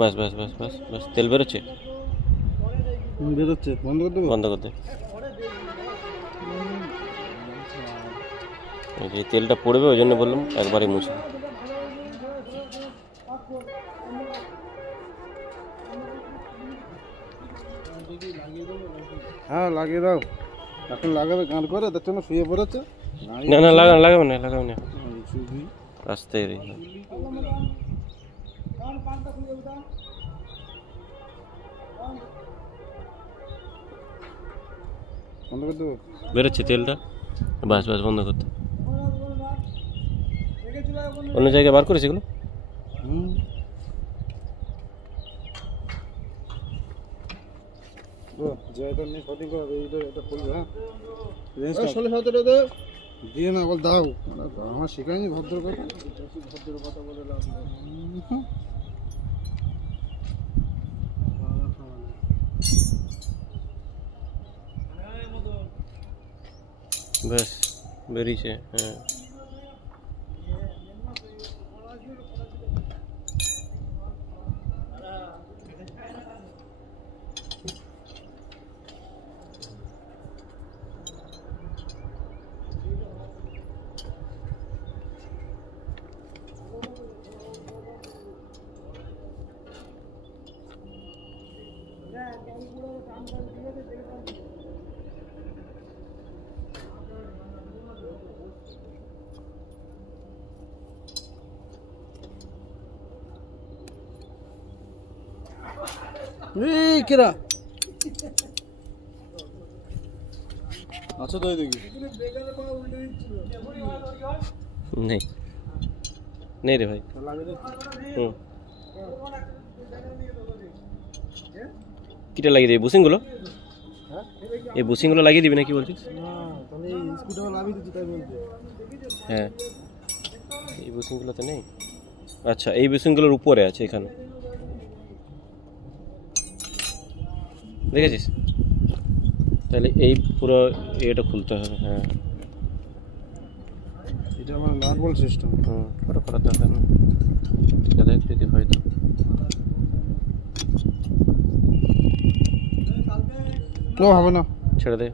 বাস বাস বাস বাস বাস তেল বেরোচ্ছে বেরোচ্ছে, বন্ধ করে দেবো? বন্ধ করতে। এই তেলটা পড়বে ওই জন্য বললাম একবারে মুছে। হ্যাঁ লাগিয়ে দাও, এখন লাগাবে গান করে, দেখছো না শুয়ে পড়েছে। না না লাগাবে না আস্তে বন্ধ করে দেবো? বেরোচ্ছে তেলটা, বাস বাস বন্ধ করতে। অন্য জায়গায় বার করেছে এগুলো। দিয়ে না বল দাও, আমার শেখায়নি ভদ্র কথা। ভদ্র কথা বলে লাভ নেই। ব্যাস বেরিয়েছে। হ্যাঁ কেরা আচ্ছা তো দেখি নেই নেই রে ভাই। কিটা লাগিয়ে দিবি বুসিংগুলো? এই বুসিংগুলো লাগিয়ে দিবি না কি বলছিস? হ্যাঁ এই বুসিংগুলোতে নেই। আচ্ছা এই বুসিংগুলোর উপরে আছে এখানে, দেখেছিস? তাহলে এই পুরো এটা খুলতে হবে। হ্যাঁ এটা আমার নাট বল সিস্টেম। পুরো করার দরকার নেই, দেখ যদি হয়তো হবে না, ছেড়ে দে।